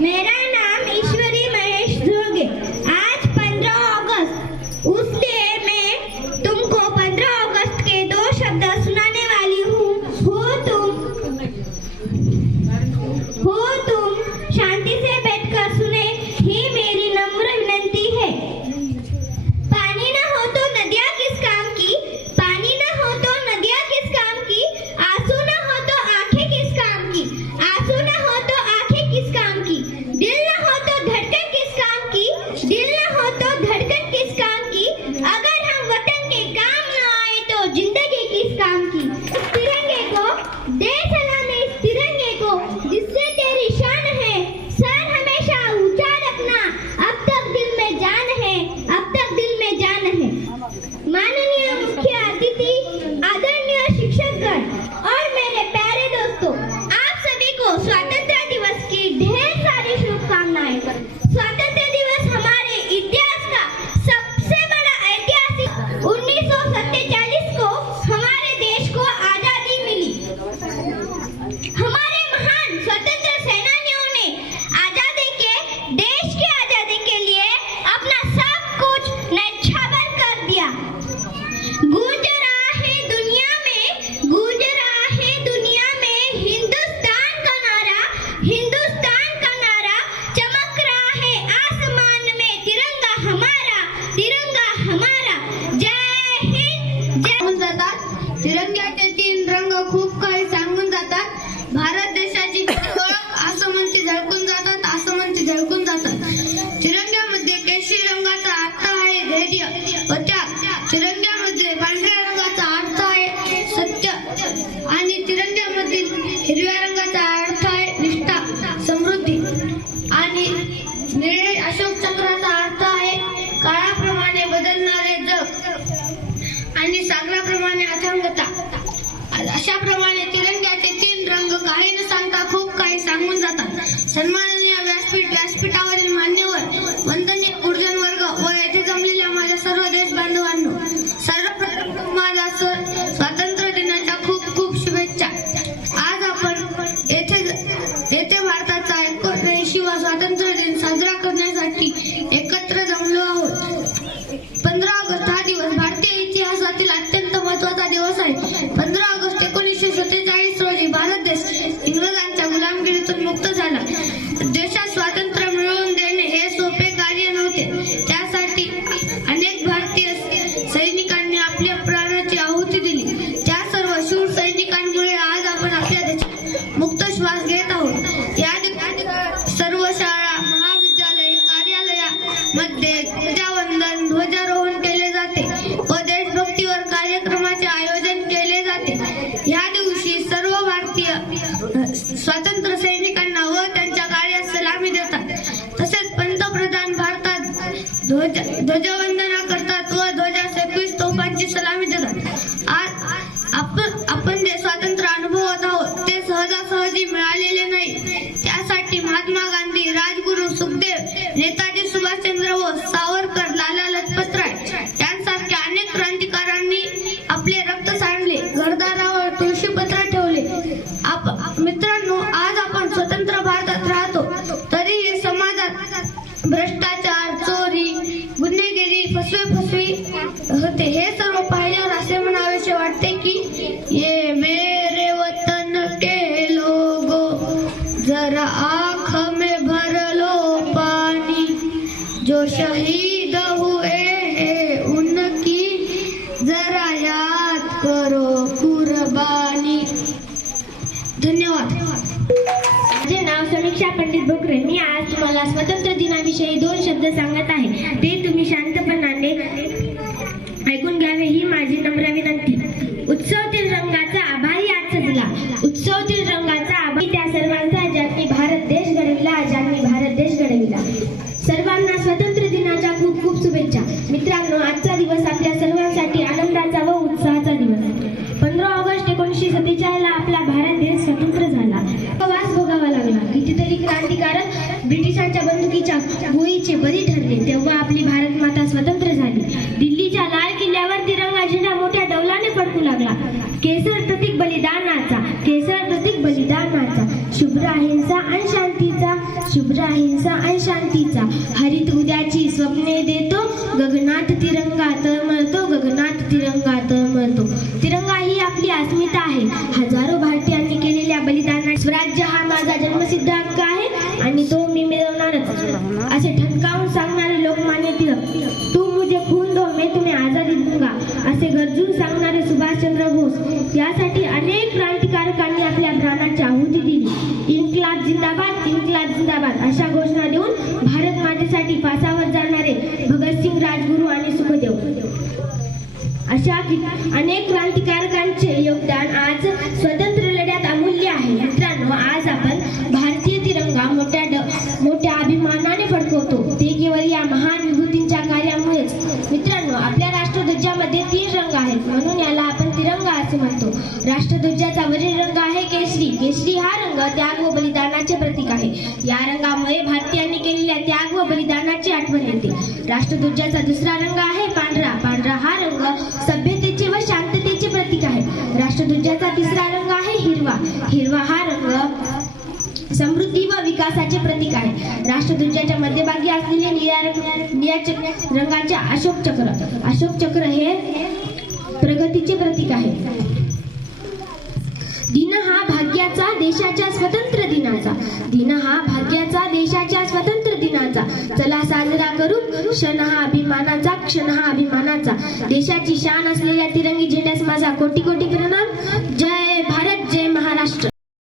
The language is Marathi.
मेरा नाम ईश्वरी महेश धुर्गे। आज 15 अगस्त, उस दिन मैं तुमको 15 अगस्त के 2 शब्द सुनाने वाली हूँ। हो तुम शांति से बैठकर सुने, ही मेरी नम्र विनंती है। पानी न हो तो नदियाँ किस काम की, पानी न हो तो नदियाँ किस काम की, आंसू न हो तो आंखें किस काम की, आंसू न हो तो आंखें किस काम की, दिल न हो तो धड़कन किस काम की, दिल न हो तो धड़कन किस काम की, अगर हम वतन के काम न आए तो जिंदगी किस काम की। इस तिरंगे को दे सलामी, इस तिरंगे को जिससे तेरी शान है, सर हमेशा ऊंचा रखना, अब तक दिल में जान है, अब तक दिल में जान है। माननीय मुख्य अतिथि, आदरणीय शिक्षकगण और मेरे प्यारे दोस्तों, आप सभी को स्वतंत्रता दिवस की ढेर सारी शुभकामनाएं। स्वतंत्रता दिवस हमारे इतिहास का सबसे बड़ा ऐतिहासिक 1947 को हमारे देश को आजादी मिली। हमारे महान स्वतंत्र सेनानियों ने देश के आजादी के लिए अपना सब कुछ न्यौछावर कर दिया। गूंज रहा है दुनिया में, गूंज रहा है दुनिया में हिंदुस्तान का नारा, हिंदुस्तान का नारा, चमक रहा है आसमान में तिरंगा हमारा, तिरंगा हमारा। जय हिंद, जय जातात। तिरंग्याचे 3 रंग खूप काही सांगून जातात। भारत देशाची ओळख आसमानची झळकून जातात, आसमानची झळकून जातात। तिरंग्यामध्ये केशरी रंगाचा अर्थ आहे धैर्य व त्याग, तिरंग्यामध्ये पांढऱ्या रंगाचा अर्थ आहे सत्य आणि तिरंग्यामधील हिरव्या रंगाचा अर्थ आहे निष्ठा, समृद्धी आणि निळे अशोक चक्राचा अर्थ आहे काळाप्रमाणे बदलणारे जग आणि सागराप्रमाणे अथांगता। अशा प्रमाणे तिरंग्याचे 3 रंग काही न सांगता खूप काही सांगून जातात। सन्माननीय व्यासपीठावरील मान्यवर, वंदनीय गुरुजन वर्ग व येथे जमलेल्या माझ्या सर्व देश बांधवांनो, सर्वप्रथम माझ्या स्वातंत्र्य दिनाच्या खूप खूप शुभेच्छा। आज आपण येथे भारताचा 89वा स्वातंत्र्य दिन साजरा करण्यासाठी एकत्र जमलो आहोत। 15 ऑगस्ट हा दिवस भारतीय इतिहासातील अत्यंत महत्त्वाचा दिवस आहे। 15 ऑगस्ट 1947 रोजी भारत देश इंग्रजांच्या गुलामगिरीतून मुक्त झाला। देशात स्वातंत्र्य मिळवून देणे हे सोपे कार्य नव्हते। त्यासाठी अनेक भारतीय सैनिकांनी आपल्या प्राणाची आहुती दिली। त्या सर्व शूर सैनिकांमुळे आज आपण आपल्या देशात मुक्त श्वास घेत आहोत। या सर्व शाळा, महाविद्यालय, कार्यालयामध्ये ध्वजवंदन, ध्वजारोहण केले जाते व देशभक्तीवर कार्यक्रमाचे आयोजन केले जाते। या दिवशी सर्व भारतीय स्वातंत्र्य सैनिकांना व त्यांच्या कार्यास सलामी देतात। तसेच पंतप्रधान भारतात ध्वजवंदना करतात व ध्वजास 21 तोफांची सलामी देतात। आपण जे स्वातंत्र्य अनुभवत आहोत ते सहजासहजी मिळालेले नाही। त्यासाठी महात्मा गांधी, राजगुरू सुखदेव, नेताजी सुभाषचंद्र बोस, सावरकर, लाला लजपतराय यांसारख्या अनेक क्रांतिकारकांनी आपले रक्त सांडले, घरदारावर तुळशीपत्र ठेवले। मित्रांनो, आज आपण स्वतंत्र भारतात राहतो, तरीही समाजात भ्रष्टाचार, चोरी, गुन्हेगारी, फसवेफसवी होते। हे सर्व पाहिल्यावर असे म्हणावेसे वाटते की ये मेरे वतन के लोगो, जरा आँख में भर लो पानी, जो शहीद हुए हैं उनकी जरा याद करो कुर्बानी। धन्यवाद। माझे नाव समीक्षा पंडित बोकरे। मी आज तुम्हाला स्वातंत्र्य दिनाविषयी 2 शब्द सांगत आहे, ते तुम्ही शांतपणाने ऐकून घ्यावे ही माझी नम्र विनंती। उत्सवतील रंगाचा आभारी आज सजला, उत्सवतील रंगाचा आभारी त्या सर्वांचा ज्यांनी भारत देश घडविला, ज्यांनी भारत देश घडविला। सर्वांना स्वातंत्र्य दिनाच्या खूप खूप शुभेच्छा। मित्रांनो, आजचा दिवस आपल्या सर्वांसाठी आनंदाचा व उत्साहाचा दिवस। 15 ऑगस्ट 1947 ला आपला भारत देश स्वतंत्र झाला। प्रवास भोगावा लागला। कितीतरी क्रांतिकारक ब्रिटिशांच्या बंदुकीच्या गोळीचे बळी ठरले, तेव्हा आपली भारत माता स्वतंत्र झाली। दिल्लीच्या लाल किल्ल्यावर तिरंगा झेंडा मोठ्या डौलाने फडकू लागला। केसर प्रतीक बलिदानाचा, केसर प्रतीक बलिदानाचा। शुभ्र आहे अहिंसा आणि शांतीचा, शुभ्र अहिंसा आणि शांतीचा, हरित उद्याची स्वप्ने देतो, गगनात तिरंगा तळमळतो, गगनात तिरंगा तळमळतो. तिरंगा ही आपली अस्मिता आहे. हजारो भारतीयांनी केलेल्या बलिदानात स्वराज्य हा माझा जन्मसिद्ध हक्क आहे आणि तो मी मिळवणारच, असे ठणकावून सांगणारे लोकमान्य टिळक. तू मुझे खून दो मैं तुम्हें आजादी दूंगा, असे गरजून सांगणारे सुभाषचंद्र बोस. यासाठी अनेक क्रांतिकारकांनी आपल्या प्राणाची आहुती दिली. इन्क्लाब जिंदाबाद, इन्क्लाब जिंदाबाद अशा घोषणा देऊन भारत मातेसाठी फासावर जाणारे भगतसिंग, राजगुरू आणि सुखदेव अशा अनेक क्रांतिकारकांचे योगदान आज स्वतंत्र लढ्यात अमूल्य आहे. मित्रांनो, आज आपण भारतीय तिरंगा मोठ्या अभिमानाने फडकवतो, ते केवळ या महान विभूतींच्या कार्यामुळेच. मित्रांनो, आपल्या राष्ट्रध्वजामध्ये 3 रंग आहेत, म्हणून याला आपण तिरंगा असे म्हणतो. राष्ट्रध्वजाचा वरील रंग आहे केशरी. केशरी हा रंग त्याग व बलिदानाचे प्रतीक आहे. या रंगामुळे भारतीयांनी केलेल्या त्याग व बलिदानाची आठवण येते. राष्ट्रध्वजाचा दुसरा रंग आहे पांढरा. पांढरा हा रंग सभ्यतेचे व शांततेचे प्रतीक आहे. राष्ट्रध्वजाचा तिसरा रंग आहे हिरवा. हिरवा हा रंग समृद्धी व विकासाचे प्रतीक आहे. राष्ट्रध्वजाच्या मध्यभागी असलेले निळ्या रंगाचे अशोक चक्र. अशोक चक्र हे प्रगतीचे प्रतीक आहे. दिन हा भाग्याचा देशाच्या स्वतंत्र दिनाचा. दिन हा भाग्याचा देशाच्या स्वतंत्र दिनाचा. चला साजरा करू क्षण हा अभिमानाचा, क्षण हा अभिमानाचा. देशाची शान असलेल्या तिरंगी झेंड्यास माझा कोटी कोटी प्रणाम.